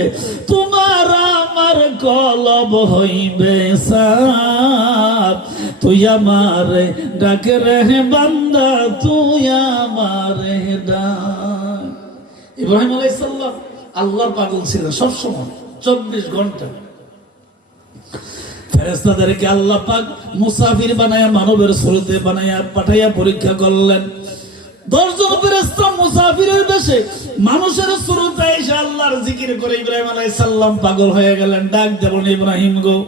তোমার আমার কলব হইবে সাত। তুই আমারে ডাকে রে বান্দা, তুই আমারে ডাক। ইব্রাহিম আলাইহিস সালাম আল্লাহর পাগল ছিলেন সব সময়, 24 ঘন্টা। ফেরেশতাদেরকে আল্লাহ পাক মুসাফির বানায়া, মানবের সুরতে বানায়া পাঠাইয়া পরীক্ষা করলেন। 10 জন ফেরেশতা মুসাফিরের বেশে মানুষের সুরতে এসে আল্লাহর জিকির করে ইব্রাহিম আলাইহিস সালাম পাগল হয়ে গেলেন। ডাক দেবেন, ইব্রাহিম গো,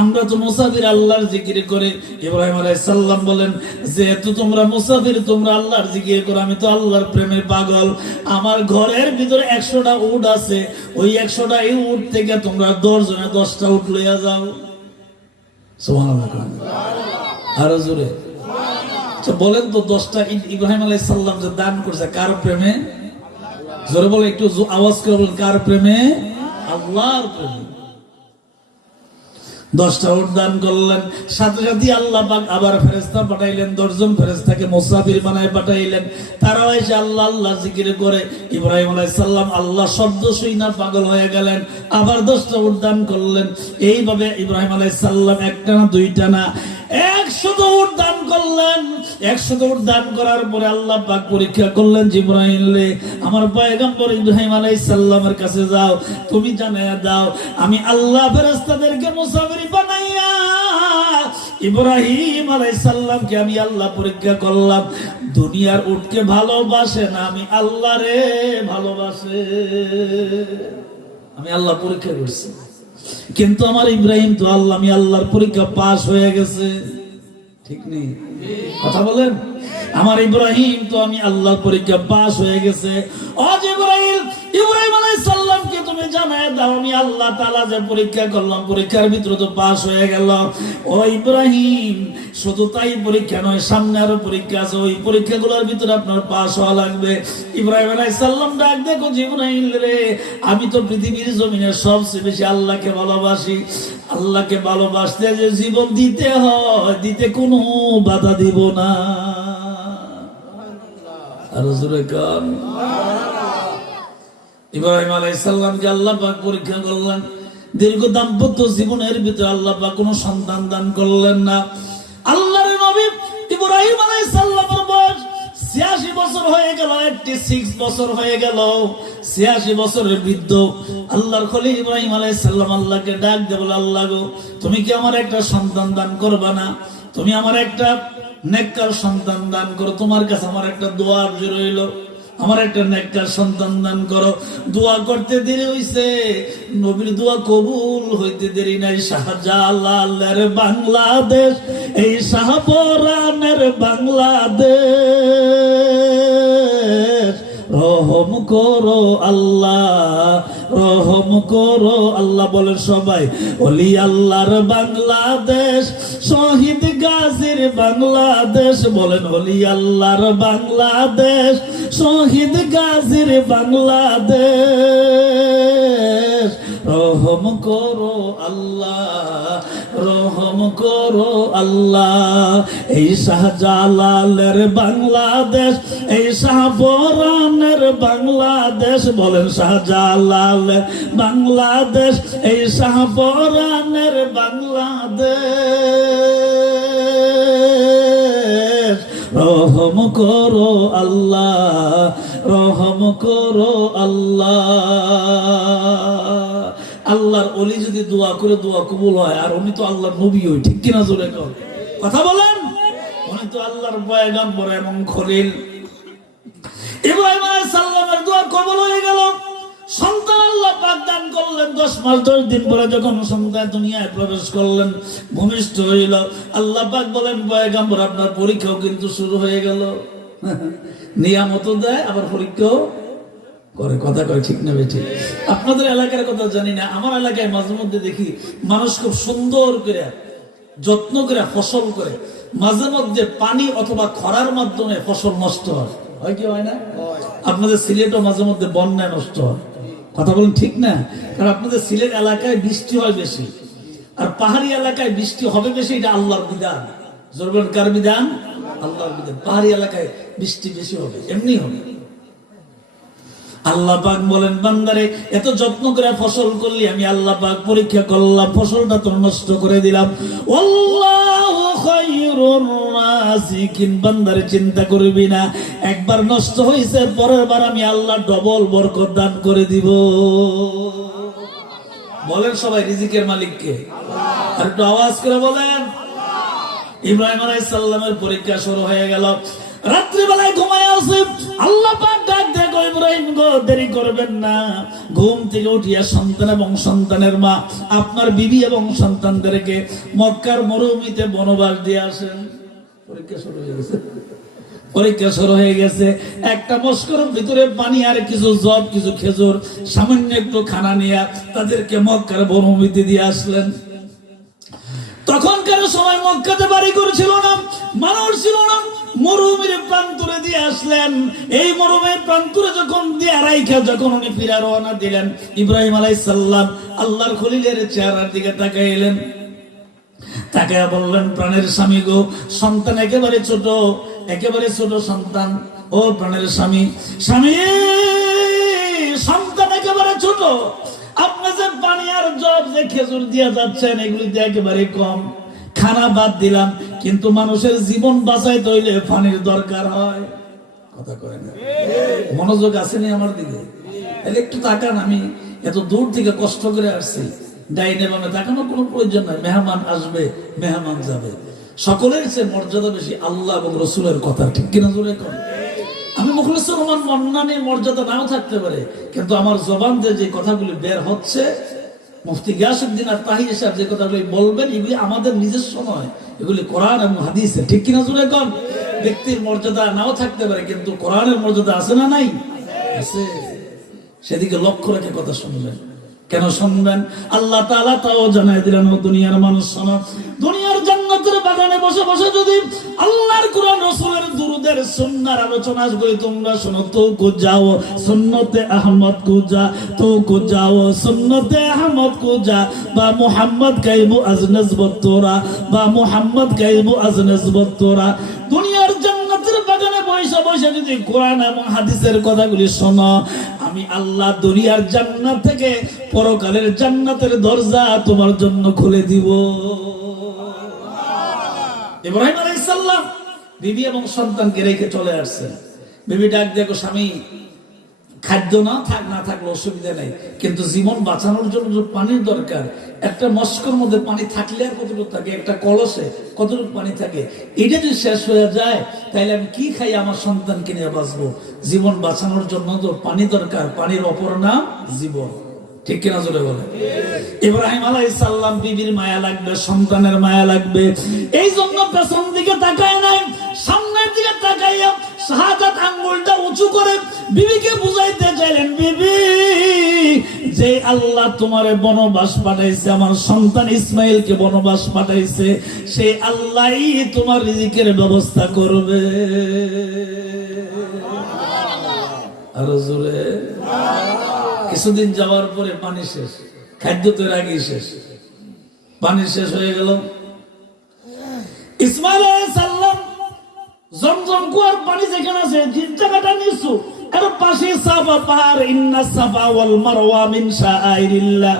আমরা তো মুসাফির, আল্লাহর জিকির করে। ইব্রাহিম আলাইহিস সালাম বলেন, যেহেতু তোমরা মুসাফির, তোমরা আল্লাহর জিকির করো, আমি তো আল্লাহর প্রেমে পাগল। আমার ঘরের ভিতরে 100টা উট আছে, ওই 100টা উট থেকে তোমরা 10 জনে 10টা উট লইয়া যাও। সুবহানাল্লাহ। আর জোরে বলেন তো, 10টা ইব্রাহিম আলাইহিস সালাম যে দান করছে কার প্রেমে? জোরে বলে, একটু আওয়াজ করে বলেন, কার প্রেমে? আল্লাহর প্রেমে। 10টা উট দান করলেন। সাথে সাথে আল্লাহ পাক আবার ফেরেশতা পাঠাইলেন। 10 জন ফেরেশতাকে মুসাফির বানায় পাঠাইলেন। তারাও এসে আল্লাহ আল্লাহ জিকির করে। ইব্রাহিম আলাইহিস সালাম আল্লাহ শব্দ শুনে পাগল হয়ে গেলেন। আবার 10টা উট দান করলেন। এইভাবে ইব্রাহিম আলাইহিস সালাম একটা না, দুইটা না, 100 উট দান করলেন। 100 উট দান করার পরে আল্লাহ পাক পরীক্ষা করলেন, জিবরাইল রে, আমার পয়গম্বর ইব্রাহিম আলাইহিস সালামের কাছে যাও, তুমি জানায়া দাও, আমি আল্লাহ ফেরেশতাদেরকে মুসাফির বানাইয়া ইব্রাহিম আলাইহিস সালামকে আমি আল্লাহ পরীক্ষা করলাম। দুনিয়ার উটকে ভালোবাসে না, আমি আল্লাহরে ভালোবাসে। আমি আল্লাহ পরীক্ষা করছি, কিন্তু আমার ইব্রাহিম তো আল্লাহ, আমি আল্লাহর পরীক্ষা পাস হয়ে গেছে। ঠিক নেই? কথা বলেন। আমার ইব্রাহিম তো আমি আল্লাহর পরীক্ষা পাস হয়ে গেছে। ও জিবরাইল, ইব্রাহিম আলাইহিস সালামকে তুমি জানায় দাও, আমি আল্লাহ তাআলা যে পরীক্ষা করলাম, পরীক্ষার ভিতরে তো পাস হয়ে গেল। ও ইব্রাহিম, শুধু তাই পরীক্ষা নয়, সামনে আরো পরীক্ষা আছে, ওই পরীক্ষাগুলোর ভিতরে আপনার পাস হওয়া লাগবে। ইব্রাহিম আলাইহিস সালাম ডাক দেখো, জিবরাইল রে, আমি তো পৃথিবীর জমিনে সবচেয়ে বেশি আল্লাহকে ভালোবাসি। আল্লাহকে ভালোবাসতে যে জীবন দিতে হয়, দিতে কোনো বাধা দিব না। আর জোরে কান। ইব্রাহিম আলাইহিস সালামকে আল্লাহ পাক পরীক্ষা করলেন। দীর্ঘ দাম্পত্য জীবনের ভিতরে আল্লাহ পাক কোনো সন্তান দান করলেন না। আল্লাহর নবী ইব্রাহিম আলাইহিস সালামের বয়স 86 বছর হয়ে গেল, 86 বছর হয়ে গেল, 86 বছরের বৃদ্ধ। আল্লাহর খলিল ইব্রাহিম আলাইহিস সালাম আল্লাহকে ডাক দিয়ে বলে, আল্লাহ গো, তুমি কি আমার একটা সন্তান দান করবা না? তুমি আমার একটা নেককার সন্তান দান করো। তোমার কাছে আমার একটা দোয়া আরজি রইল, আমার একটা নেককার সন্তান দান করো। দোয়া করতে দেরি হইছে, নবীর দোয়া কবুল হইতে দেরি নাই। শাহজালালের বাংলাদেশ, এই শাহপরানের বাংলাদেশ, রহম করো আল্লাহ, রহম করো আল্লাহ। বলে সবাই, ওলি আল্লাহর বাংলাদেশ, শহীদ গাজীর বাংলাদেশ। বলেন, ওলি আল্লাহর বাংলাদেশ, শহীদ গাজীর বাংলাদেশ, রহম করো আল্লাহ, রহম করো আল্লাহ। এই শাহজালালের বাংলাদেশ, এই শাহপরানের বাংলাদেশ, বলেন শাহজালালের বাংলাদেশ, এই শাহপরানের বাংলাদেশ। রহম করো আল্লাহ, রহম করো আল্লাহ। আল্লাহর ওলি যদি দোয়া করে দোয়া কবুল হয়, আর উনি তো আল্লাহর নবী, হই ঠিক কিনা জোরে কথা বলেন? উনি তো আল্লাহর পয়গম্বর এবং খলিল। ইব্রাহিম আলাইহিস সালামের দোয়া কবুল হয়ে গেল, সন্তান আল্লাহ পাক দান করলেন। 10 মাস 10 দিন পরে যখন সন্তান দুনিয়ায় প্রবেশ করলেন, ভূমিষ্ঠ হইল, আল্লাহ পাক বলেন পয়গম্বর আপনার পরীক্ষাও কিন্তু শুরু হয়ে গেল। নিয়ামতও দেয় আবার পরীক্ষাও করে, কথা কয় ঠিক না বেঠিক? আপনাদের এলাকার কথা জানি না, আমার এলাকায় মাঝে মধ্যে দেখি মানুষ খুব সুন্দর করে যত্ন করে ফসল করে, মাঝে মধ্যে পানি অথবা খরার মাধ্যমে ফসল নষ্ট হয়, হয় কি হয় না? আপনাদের সিলেটও মাঝে মধ্যে বন্যায় নষ্ট হয়, কথা বলুন ঠিক না? কারণ আপনাদের সিলেট এলাকায় বৃষ্টি হয় বেশি, আর পাহাড়ি এলাকায় বৃষ্টি হবে বেশি, এটা আল্লাহর বিধান। জোর বলেন কার বিধান? আল্লাহর বিধান। পাহাড়ি এলাকায় বৃষ্টি বেশি হবে, এমনি হবে। আল্লাহ পাক বলেন বান্দারে এত যত্ন করে ফসল করলি, আমি আল্লাহ পাক পরীক্ষা করলাম, ফসলটা তো নষ্ট করে দিলাম। আল্লাহু খায়রুর রাযিকিন, বান্দারে চিন্তা করবি না, একবার নষ্ট হইছে, পরের বার আমি আল্লাহ ডবল বরকত দান করে দিব। বলেন সবাই রিজিকের মালিককে আল্লাহ। আর একটু আওয়াজ করে বলেন। ইব্রাহিম আলাইহিস সালামের পরীক্ষা শুরু হয়ে গেল। রাত্রি বেলায় ঘুমায় আছে, আল্লাহ পাক ডাক দেয়, ইব্রাহিম গো দেরি করবেন না, ঘুম থেকে উঠিয়া সন্তান এবং সন্তানের মা আপনার বিবি এবং সন্তানদেরকে মক্কার মরুভূমিতে বনবাস দিয়ে আসেন। পরীক্ষা শুরু হয়ে গেছে, পরীক্ষা শুরু হয়ে গেছে। একটা মস্করের ভিতরে পানি আর কিছু জব, কিছু খেজুর, সামান্য একটু খানা নিয়ে তাদেরকে মক্কার বনভূমিতে দিয়ে আসলেন। তখনকার সময় মক্কাতে বাড়ি করেছিল না, মানুষ ছিল না, মরুভূমির প্রান্তরে দিয়ে আসলেন। এই মরুভূমির প্রান্তরে যখন দিয়ে রাইখা যখন উনি ফিরে রওনা দিলেন, ইব্রাহিম আলাইহিস সালাম আল্লাহর খলিলের চেহারার দিকে তাকাইলেন, তাকায়া বললেন প্রাণের স্বামী গো, সন্তান একেবারে ছোট, একেবারে ছোট সন্তান, ও প্রাণের স্বামী, স্বামী সন্তান একেবারে ছোট, আপনি যে পানি আর জব যে খেজুর দিয়ে যাচ্ছেন এগুলি দিয়ে একেবারে কম, খানা বাদ দিলাম, কিন্তু মানুষের জীবন বাঁচাইতে হইলে পানির দরকার হয়। কথা কয় না? মনোযোগ আসেনি আমার দিকে? তাহলে একটু তাকান, আমি এত দূর থেকে কষ্ট করে আসছি, ডাইনে বামে তাকানোর কোনো প্রয়োজন নাই। মেহমান আসবে, মেহমান যাবে, সকলের চেয়ে মর্যাদা বেশি আল্লাহ এবং রসুলের কথা, ঠিক কিনা জোরে কর? আমি মুখলিসুর রহমান মান্নানীর মর্যাদা নাও থাকতে পারে, কিন্তু আমার জবান যে কথাগুলি বের হচ্ছে, মুফতি গিয়াসউদ্দিন আর তাহির সাহেব যে কথাগুলি বলবেন, এগুলি আমাদের নিজস্ব নয়, এগুলি কোরআন এবং হাদিসে, ঠিক কিনা জোরে কর? ব্যক্তির মর্যাদা নাও থাকতে পারে, কিন্তু কোরআনের মর্যাদা আছে না নাই? আছে। সেদিকে লক্ষ্য রেখে কথা শুনবেন। কেন শুনবেন? আল্লাহ তাআলা তাও জানাই দিলেন, ও দুনিয়ার মানুষ শোনো, দুনিয়ার জান্নাতের বাগানে বসে বসে যদি আল্লাহর কুরআন রাসূলের দুরূদের সুন্নাহর আলোচনা করি, তোমরা শোনো, তো কো যাও সুন্নতে আহমদ কো যা, তো কো যাও সুন্নতে আহমদ কো যা, বা মুহাম্মদ কাইবু আজনাজবত তোরা, বা মুহাম্মদ কাইবু আজনাজবত তোরা। দুনিয়ার জান্নাতের বাগানে বসে বসে যদি কোরআন এবং হাদিসের কথাগুলি শোনো, আমি আল্লাহ দুনিয়ার জান্নাত থেকে পরকালের জান্নাতের দরজা তোমার জন্য খুলে দিব। ইব্রাহিম আলাইহিস সালাম বিবি এবং সন্তানকে রেখে চলে আসছেন। বিবি ডাক দেখো, স্বামী খাদ্য না থাক, না থাকলে অসুবিধা নেই, কিন্তু জীবন বাঁচানোর জন্য যে পানির দরকার, একটা মস্কর মধ্যে পানি থাকলে আর কতটুকু থাকে, একটা কলসে কতটুকু পানি থাকে, এটা যদি শেষ হয়ে যায় তাহলে আমি কি খাই আমার সন্তানকে নিয়ে বাঁচবো? জীবন বাঁচানোর জন্য তো পানি দরকার, পানির অপর নাম জীবন, ঠিক কিনা জোরে বলে? ইব্রাহিম আলাইহিস সালাম বিবির মায়া লাগবে, সন্তানের মায়া লাগবে, এই জন্য পেছন দিকে তাকায় নাই, সামনের দিকে তাকাইয়া শাহাদাত আঙ্গুলটা উঁচু করে বিবিকে বুঝাইতে চাইলেন, বিবি যে আল্লাহ তোমারে বনবাস পাঠাইছে, আমার সন্তান ইসমাইলকে বনবাস পাঠাইছে, সেই আল্লাহই তোমার রিজিকের ব্যবস্থা করবে। আর জোরে কিছুদিন যাওয়ার পরে পানি শেষ, খাদ্য তো এর আগেই শেষ, পানি শেষ হয়ে গেল। ইসমাইল আলাইহিস সালাম জমজম কুয়ার পানি যেখানে আছে জায়গাটা নিচু, এর পাশে সাফা পাহাড়, ইন্নাস সাফা ওয়াল মারওয়া মিন শাআইরিল্লাহ।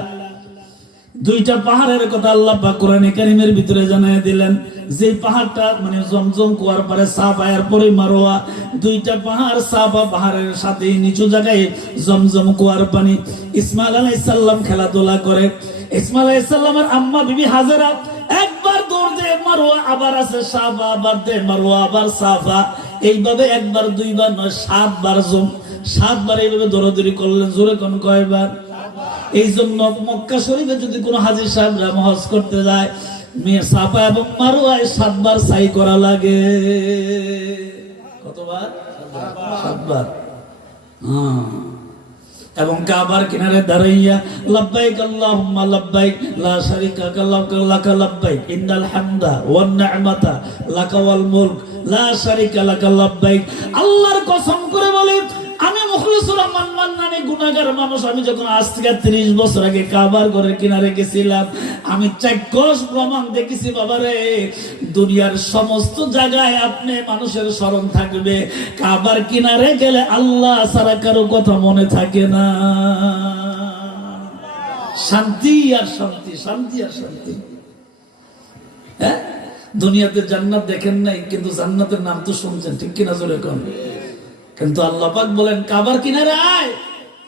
দুইটা পাহাড়ের কথা আল্লাহ পাক কোরআনে কারীমের ভিতরে জানায় দিলেন। যে পাহাড়টা মানে জমজম কুয়ার পরে সাফা এর পরে মারওয়া, দুইটা পাহাড়, সাফা পাহাড়ের সাথে নিচু জায়গায় জমজম কুয়ার পানি। ইসমাইল আলাইহিস সালাম খেলাধুলা করে। ইসমাইল আলাইহিস সালামের আম্মা বিবি হাজেরা একবার দৌড় দিয়ে মারওয়া, আবার আছে সাফা, আবার দে মারওয়া, আবার সাফা, এইভাবে একবার দুইবার নয় 7 বার 7 বার এইভাবে দৌড়াদৌড়ি করলেন। জোরে কোন কয়বার? এই জন্য মক্কা শরীফে যদি কোনো হাজী সাহেবরা হজ করতে যায়, সাফা এবং মারওয়ায় 7 বার সাই করা লাগে। কতবার? 7 বার। এবং কাবার কিনারে দাঁড়াইয়া লাব্বাইক আল্লাহুম্মা লাব্বাইক লা শারীকা লাকা লাব্বাইক ইন্নাল হামদা ওয়ান নি'মাতা লাকা ওয়াল মুলক লা শারীকা লাকা লাব্বাইক। আল্লাহর কসম করে বলে, আমি মুখলিসুর রহমান মান্নানী গুনাহগার মানুষ, আমি যখন আজ থেকে 30 বছর আগে কাবার ঘরের কিনারে গেছিলাম, আমি চাক্ষুষ প্রমাণ দেখেছি বাবারে, দুনিয়ার সমস্ত জায়গায় আপনি মানুষের স্মরণ থাকবে, কাবার কিনারে গেলে আল্লাহ ছাড়া কারো কথা মনে থাকে না। শান্তি আর শান্তি, শান্তি আর শান্তি। হ্যাঁ, দুনিয়াতে জান্নাত দেখেন নাই, কিন্তু জান্নাতের নাম তো শুনছেন, ঠিক কিনা জোরে কোন? কিন্তু আল্লাহ পাক বলেন কাবার কিনারে আয়,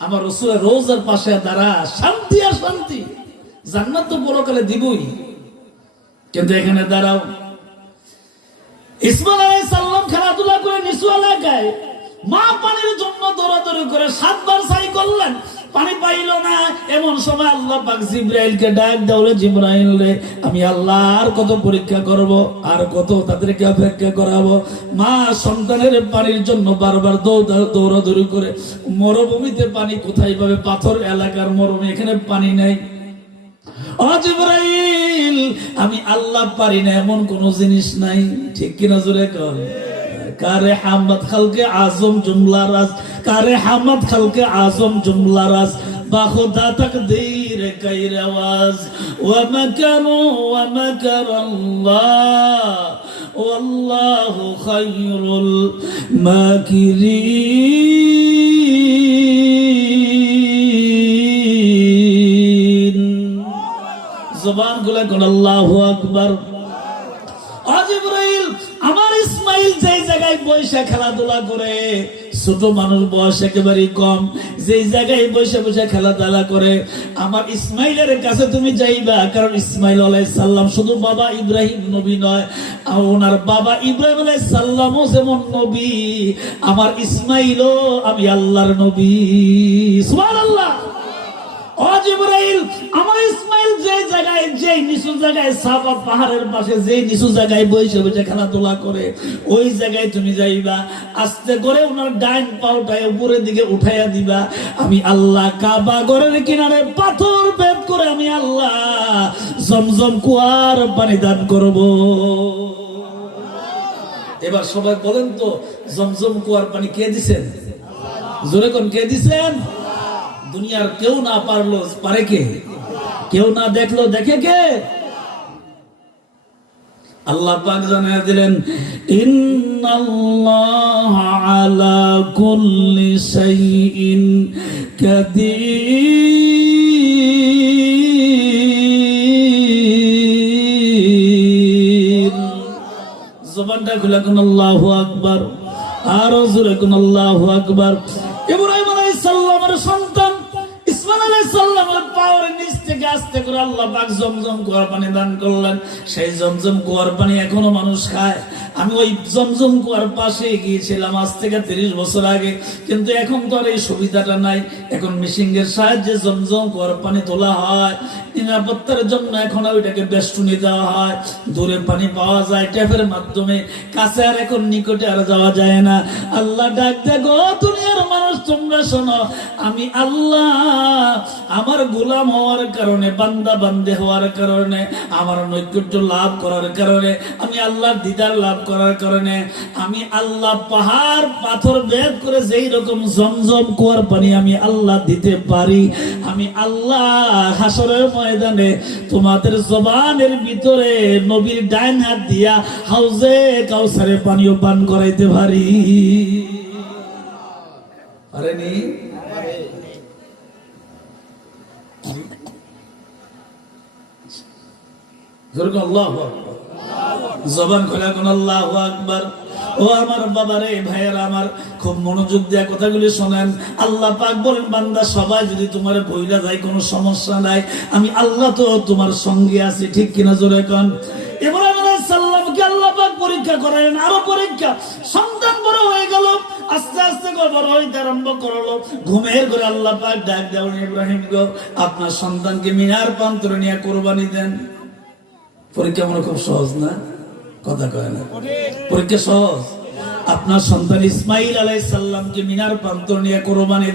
আমার রাসূলের রওজার পাশে দাঁড়া, শান্তি আর শান্তি। জান্নাত তো পরকালে দিবই, কিন্তু এখানে দাঁড়াও। ইসমাইল আলাইহিস সালাম খেলাধুলা করে নিচু এলাকায়, মা পানির জন্য দৌড়াদৌড়ি করে 7 বার সাই করলেন, পানি পাইল না। এমন সময় আল্লাহ পাক জিবরাইলকে ডাক দাওলে, জিবরাইল রে, আমি আল্লাহ আর কত পরীক্ষা করব, আর কত তাদেরকে অপেক্ষা করাবো। মা সন্তানের পানির জন্য বারবার দৌড়াদৌড়ি করে, মরুভূমিতে পানি কোথায় পাবে? পাথর এলাকার মরুভূমি, এখানে পানি নাই। ও জিবরাইল, আমি আল্লাহ পারি না এমন কোন জিনিস নাই, ঠিক কিনা জোরে কর? কারে হামদ খালকে আজম জুমলা রাজ, কারে হামদ খালকে আজম জুমলা রাজ, বাখুদা তাকদীর কাইর আওয়াজ, ওয়া মাকারু ওয়া মাকারাল্লাহ ওয়াল্লাহু খায়রুল মাকিরিন। জবান গুলা কোন আল্লাহু আকবার। ও জিবরাইল, আমার ইসমাইল যে জায়গায় বসে খেলাধুলা করে, ছোট মানুষ, বয়স একেবারে কম, যে জায়গায় বসে বসে খেলাধুলা করে, আমার ইসমাইলের কাছে তুমি যাইবা। কারণ ইসমাইল আলাইহিস সালাম শুধু বাবা ইব্রাহিম নবী নয়, ওনার বাবা ইব্রাহিম আলাইহিস সালামও যেমন নবী, আমার ইসমাইলও আমি আল্লাহর নবী। সুবহানাল্লাহ। ও জিবরাইল, আমার ইসমাইল যে জায়গায়, যে নিচু জায়গায়, সাফা পাহাড়ের পাশে যে নিচু জায়গায় বসে বসে খেলাধুলা করে, ওই জায়গায় তুমি যাইবা। আস্তে করে ওনার ডাইন পাওটায় উপরের দিকে উঠাইয়া দিবা। আমি আল্লাহ কাবা ঘরের কিনারে পাথর ভেদ করে আমি আল্লাহ জমজম কুয়ার পানি দান করব। এবার সবাই বলেন তো, জমজম কুয়ার পানি কে দিছেন? জোরে কোন, কে দিছেন? দুনিয়ার কেউ না পারলো, পারে কে? কেউ না দেখলো, দেখে কে? আল্লাহ পাক জানায় দিলেন, ইন্নাল্লাহা আলা কুল্লি শাইইন কাদির। জবানটা খুলে কোন আল্লাহু আকবার, আরো জোরে কোন আল্লাহু আকবার। ইব্রাহিম আলাইহিস সালামের সন্তান ইসমাইল আলাইহিস সালামের পাওয়ার নিচ থেকে আস্তে করে আল্লাহ পাক জমজম কুয়ার পানি দান করলেন। সেই জমজম কুয়ার পানি এখনো মানুষ খায়। আমি ওই জমজম কুয়ার পাশে গিয়েছিলাম আজ থেকে 30 বছর আগে, কিন্তু এখন তো আর এই সুবিধাটা নাই। এখন মেশিনের সাহায্যে জমজম কুয়ার পানি তোলা হয়, নিরাপত্তার জন্য এখন ওইটাকে বেষ্টনী দেওয়া হয়, দূরে পানি পাওয়া যায় ট্যাপের মাধ্যমে, কাছে আর এখন নিকটে আর যাওয়া যায় না। আল্লাহ ডাক দেয়, গো দুনিয়ার মানুষ তোমরা শোনো, আমি আল্লাহ আমার গোলাম হওয়ার কারণে, বান্দা বান্দে হওয়ার কারণে, আমার নৈকট্য লাভ করার কারণে, আমি আল্লাহর দিদার লাভ করার কারণে, আমি আল্লাহ পাহাড় পাথর ভেদ করে যেই রকম জমজম কুয়ার পানি আমি আল্লাহ দিতে পারি, আমি আল্লাহ হাসরের ময়দানে তোমাদের জবানের ভিতরে নবীর ডাইন হাত দিয়া হাউজে কাউসারের পানিও পান করাইতে পারি। পারেনি? জবান খোলা কোন আল্লাহু আকবার। ও আমার বাবারে, ভাইয়েরা আমার, খুব মনোযোগ দিয়ে কথাগুলি শোনেন। আল্লাহ পাক বলেন, বান্দা সবাই যদি তোমার ভুইলা যায় কোনো সমস্যা নাই, আমি আল্লাহ তো তোমার সঙ্গে আছি। ঠিক কিনা জোরে কোন? ইব্রাহিম আলাইহিস সালামকে আল্লাহ পাক পরীক্ষা করালেন, আরো পরীক্ষা। সন্তান বড় হয়ে গেল, আস্তে আস্তে বড় হইতে আরম্ভ করলো। ঘুমের ঘরে আল্লাহ পাক ডাক দেন, ইব্রাহিম গো, আপনার সন্তানকে মিনার প্রান্তরে নিয়ে কোরবানি দেন। পরীক্ষা মনে খুব সহজ না? কথা কয় না? পরীক্ষা সহজ। আপনার সন্তান ইসমাইল আলাইহিস সালামকে মিনার প্রান্তরে নিয়ে কোরবানি